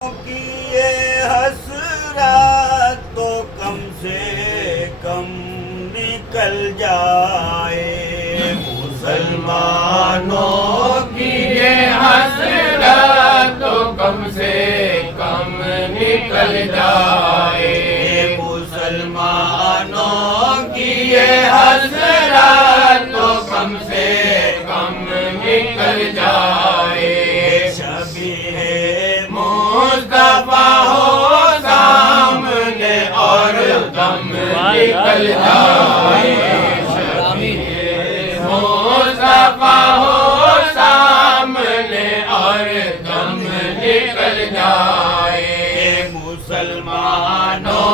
کی یہ حسرت تو کم سے کم نکل جائے، مسلمانوں کی یہ حسرت تو کم سے کم نکل جائے، مسلمانوں کی یہ حسرت تو کم سے کم نکل جائے، شبیہ مصطفیٰ ہو سامنے اور دم نکل جائے، مصطفیٰ ہو سامنے اور دم نکل جائے، مسلمانوں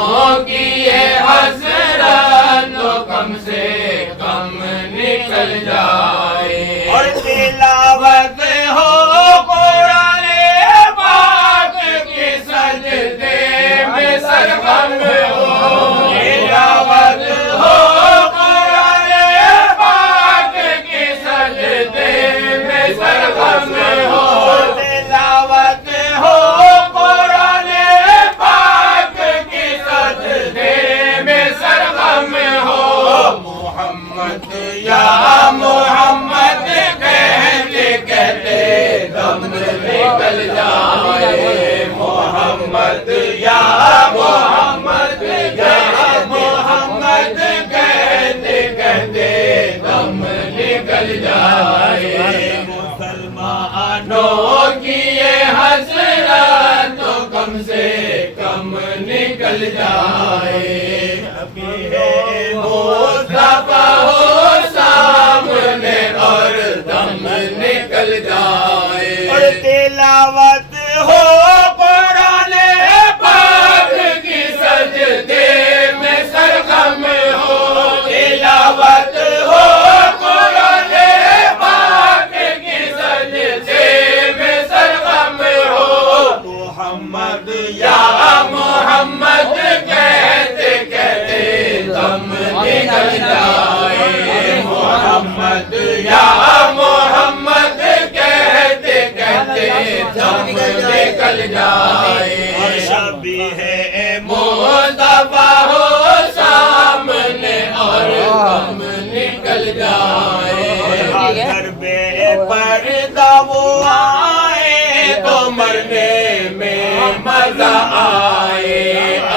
کی یہ حسرت تو کم سے کم نکل جائے، اور تلاوت ہو قرآن پاک کی سجدے میں سرگم ہو، تلاوت ہو قرآن پاک کی سجدے میں سرگم ہو، تلاوت ہو قرآن پاک کی سجدے میں سرگم ہو، محمد یا محمد کہتے کہتے دم نکل جائے، محمد یا محمد یا محمد کہتے کہتے دم نکل جائے، مسلمانوں کی یہ حسرت تو کم سے کم نکل جائے، مصطفیٰ ہو سامنے اور دم نکل جائے، اور تلاوت ہو قرآن پاک کی سجدے میں سرگم ہو، تلاوت ہو قرآن پاک کی سجدے میں سرگم ہو، محمد یا محمد کہتے کہتے دم نکل جائے، محمد یا محمد کہتے کہتے دم نکل جائے، اور شبیہ مصطفیٰ ہو سامنے اور دم نکل جائے، اگر بے پردہ وہ آئے تو مرنے میں مزہ آئے،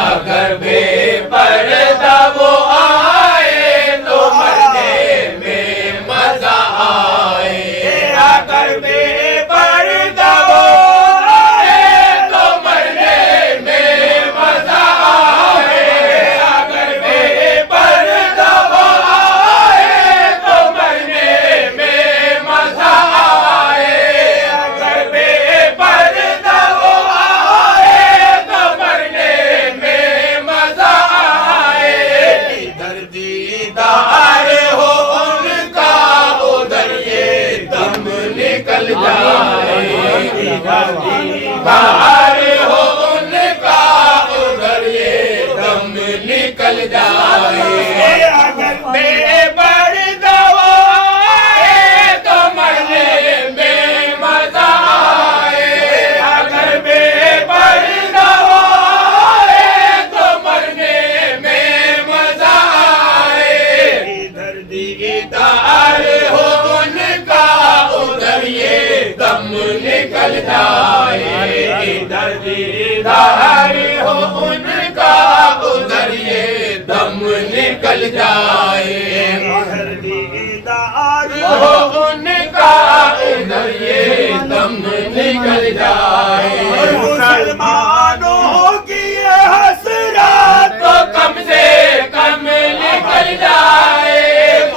اگر بے پردہ وہ آئے تو مرنے میں مزہ آئے، اگر بے پردہ وہ آئے تو مرنے میں مزہ آئے، اگر بے پردہ وہ آئے تو مرنے میں مزہ آئے، اگر بے پردہ وہ آئے تو مرنے میں مزہ آئے، ادھر دیدار ہو ان کا ادھر یہ دم نکل جائے، ادھر دیدار ہو ان کا ادھر یہ دم نکل جائے، اگر بے پردہ وہ آئے تو مرنے میں مزہ آئے، اگر بے پردہ وہ آئے تو مرنے میں مزہ آئے، ادھر دیدار ہو ان کا ادھر یہ دم نکل جائے، ادھر دیدار ہو ان کا ادھر یہ دم نکل جائے، ادھر دیدار ہو ان کا ادھر یہ دم نکل جائے، اور مسلمانوں کی یہ حسرت تو کم سے کم نکل جائے،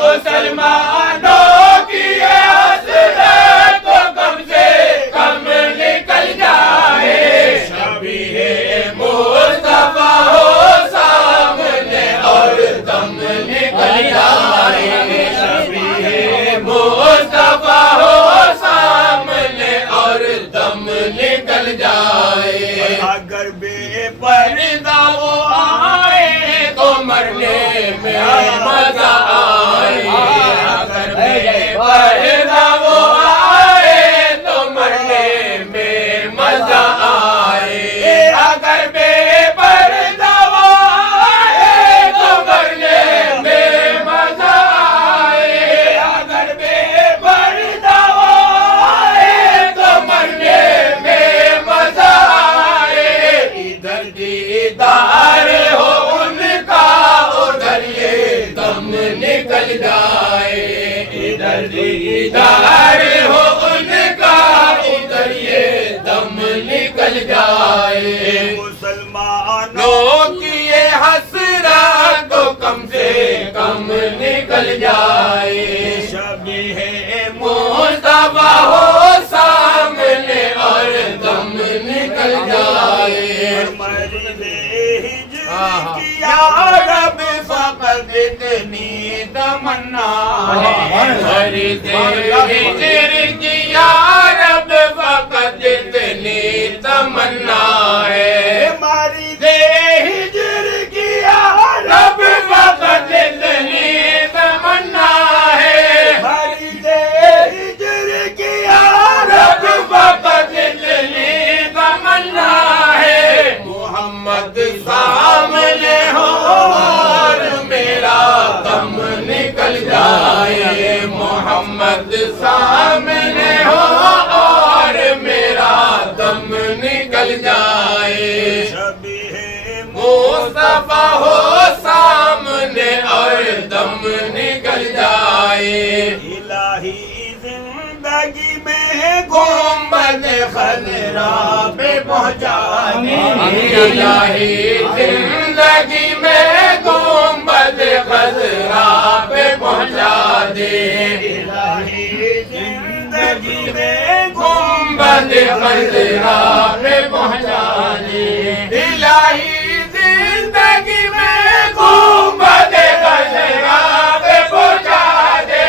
مسلمانوں کی یہ حسرت تو کم سے کم نکل جائے، شبیہ مصطفیٰ ہو سامنے اور دم نکل جائے، شبیہ مصطفیٰ ہو سامنے اور دم نکل جائے۔ بے پردہ وہ آئے تو مرنے میں مزہ آئے، اگر بے پردہ وہ آئے تو مرنے میں مزہ آئے، ادھر دیدار ہو ان کا ادھر یہ دم نکل جائے، ادھر دیدار ہو ان کا ادھر یہ دم نکل جائے، مسلمانوں کی یہ حسرت تو کم سے کم نکل جائے، شبیہ مصطفیٰ ہو سامنے اور دم نکل جائے، یا رب فقط اتنی تمنا ہے، مرد ہجر کی یا رب فقط اتنی تمنا ہے، مرد ہجر کی یا رب فقط اتنی تمنا ہے، مرد ہجر کی یا رب فقط اتنی تمنا ہے، محمد سامنے ہو اور میرا دم نکل جائے، محمد سامنے ہو اور میرا دم نکل جائے، شبیہ مصطفیٰ ہو سامنے اور دم نکل جائے، الہی زندگی میں گنبد خضرا پہ پہنچا دے، الہی زندگی میں گنبد خضرا پہ پہنچا دے، الہی زندگی میں گنبد خضرا پہ پہنچا دے، الہی زندگی میں گنبد خضرا پہ پہنچا دے،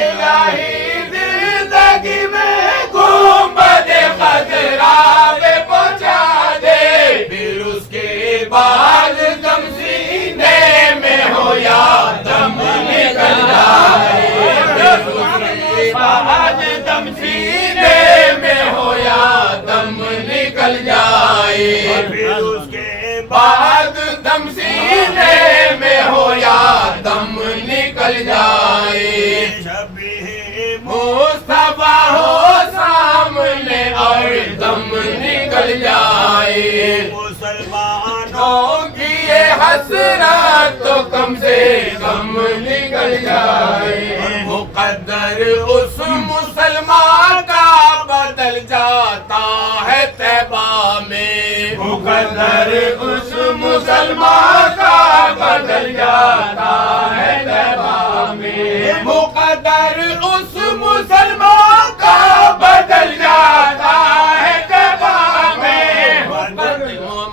الہی زندگی میں گنبد خضرا پہ پہنچا دے، پھر اس کے بعد دم سینے میں ہو یا دم نکل جائے، پھر اس کے بعد دم سینے میں ہو یا دم نکل جائے، پھر اس کے بعد دم سینے میں ہو یا دم نکل جائے، شبیہ مصطفیٰ ہو سامنے اور دم نکل جائے، مسلمانوں کی یہ حسرت تو کم سے کم نکل جائے، مقدر اس مسلمان کا بدل جاتا ہے طیبہ میں، مقدر اس مسلمان کا بدل جاتا ہے طیبہ میں، مقدر اس مسلمان کا بدل جاتا ہے طیبہ میں،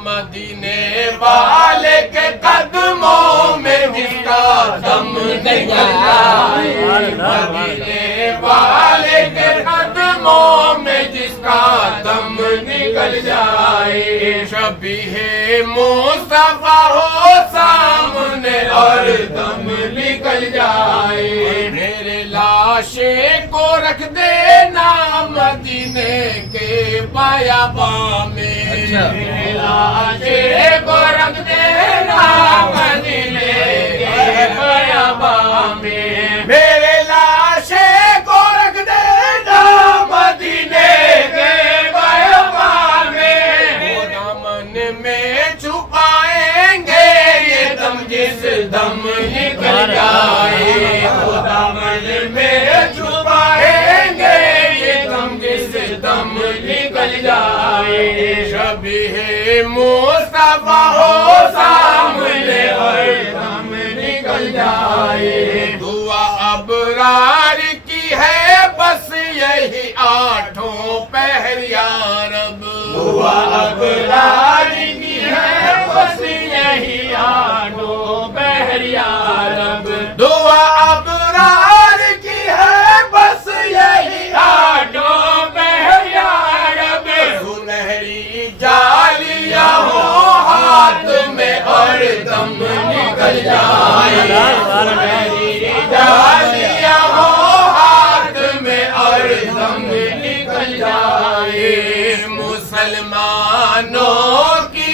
مدینے والے کے قدموں میں جس کا دم نکل جائے، مدینے والے کے قدموں میں جس کا دم نکل جائے، شبیہ مصطفیٰ ہو سامنے اور دم نکل جائے، میرے لاشے کو رکھ دینا مدینے کے بیاباں میں، میرے لاشے کو رکھ دینا مدینے کے بیاباں میں، میرے لاشے کو رکھ دینا مدینے کے بیاباں میں، دامن میں چھپائیں گے یہ دم جس دم نکل جائے، دامن میں چھپائیں گے یہ دم جس دم نکل جائے، شبیہ مصطفیٰ ہو سامنے اور دم نکل جائے، دعا ابرار کی ہے بس یہی آٹھوں پہر یا رب، دعا ابرار کی ہے بس یہی آٹھوں پہر یا رب، دعا ابرار کی ہے بس یہی آٹھوں پہر یا رب، سنہری جالیاں ہو ہاتھ میں اور دم نکل جائے، سنہری جالیاں ہو ہاتھ میں اور دم نکل جائے، مسلمانوں کی